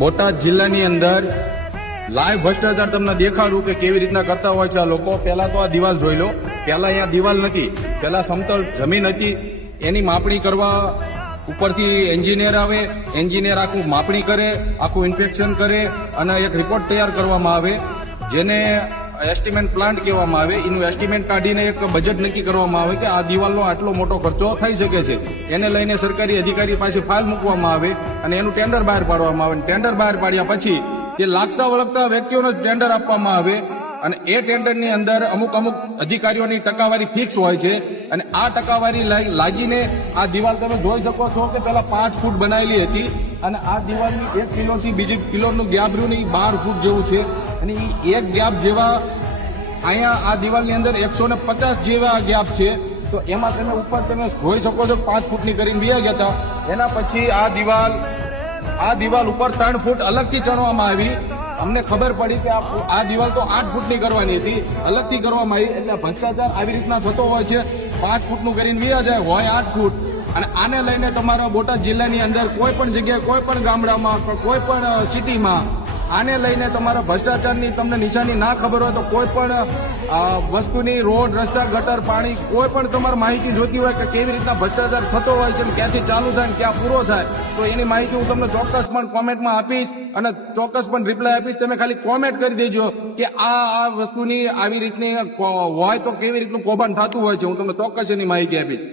બોટાદ જિલ્લાની અંદર લાઈવ ભ્રષ્ટાચાર તમને દેખાડું કે કેવી રીતના કરતા હોય છે આ લોકો. પહેલા તો આ દિવાલ જોઈ લો. પહેલા અહીંયા દિવાલ નથી, પહેલા સમતલ જમીન હતી. એની માપણી કરવા ઉપરથી એન્જિનિયર આવે, એન્જિનિયર આખું માપણી કરે, આખું ઇન્સ્પેક્શન કરે અને એક રિપોર્ટ તૈયાર કરવામાં આવે, જેને એસ્ટિમેટ પ્લાન્ટ કહેવામાં આવે. એનું એસ્ટિમેટ કાઢીને એક બજેટ નક્કી કરવામાં આવે કે આ દિવાલનો આટલો મોટો ખર્ચો થઈ શકે છે. એને લઈને સરકારી અધિકારી પાસે ફાઇલ મૂકવામાં આવે અને એનું ટેન્ડર બહાર પાડવામાં આવે. ટેન્ડર બહાર પાડ્યા પછી એ લાગતા વળગતા વ્યક્તિઓને ટેન્ડર આપવામાં આવે અને એ ટેન્ડરની અંદર અમુક અધિકારીઓની ટકાવારી ફિક્સ હોય છે અને આ ટકાવારી લાગીને આ દિવાલ તમે જોઈ શકો છો કે પેલા 5 ફૂટ બનાવેલી હતી અને આ દિવાલની 1 કિલોથી બીજી કિલોનું ગેપ રહ્યું ને 12 ફૂટ જેવું છે અને એ એક ગેપ જેવા અહીંયા આ દિવાલની અંદર 150 જેવા ગેપ છે. તો એમાં તમે ઉપર તમે જોઈ શકો છો 5 ફૂટની કરીને બે ગયા હતા. એના પછી આ દિવાલ ઉપર 3 ફૂટ અલગથી ચણવામાં આવી. અમને ખબર પડી કે આ દિવાલ તો 8 ફૂટની કરવાની હતી, અલગથી કરવામાં આવી. એટલે ભ્રષ્ટાચાર આવી રીતના થતો હોય છે. 5 ફૂટનું કરીને વ્યા જાય હોય 8 ફૂટ. અને આને લઈને તમારા બોટાદ જિલ્લાની અંદર કોઈ પણ જગ્યાએ, કોઈ પણ ગામડામાં, કોઈ પણ સિટીમાં આને લઈને તમારા ભ્રષ્ટાચારની તમને નિશાની ના ખબર હોય તો કોઈ પણ વસ્તુની રોડ, રસ્તા, ગટર, પાણી કોઈ પણ તમારે માહિતી જોતી હોય કે કેવી રીતના ભ્રષ્ટાચાર થતો હોય છે, ક્યાંથી ચાલુ થાય ને ક્યાં પૂરો થાય, તો એની માહિતી હું તમને ચોક્કસ પણ કોમેન્ટમાં આપીશ અને ચોક્કસ પણ રિપ્લાય આપીશ. તમે ખાલી કોમેન્ટ કરી દેજો કે આ વસ્તુની આવી રીતની હોય તો કેવી રીતનું કૌભાંડ થતું હોય છે. હું તમને ચોક્કસ એની માહિતી આપીશ.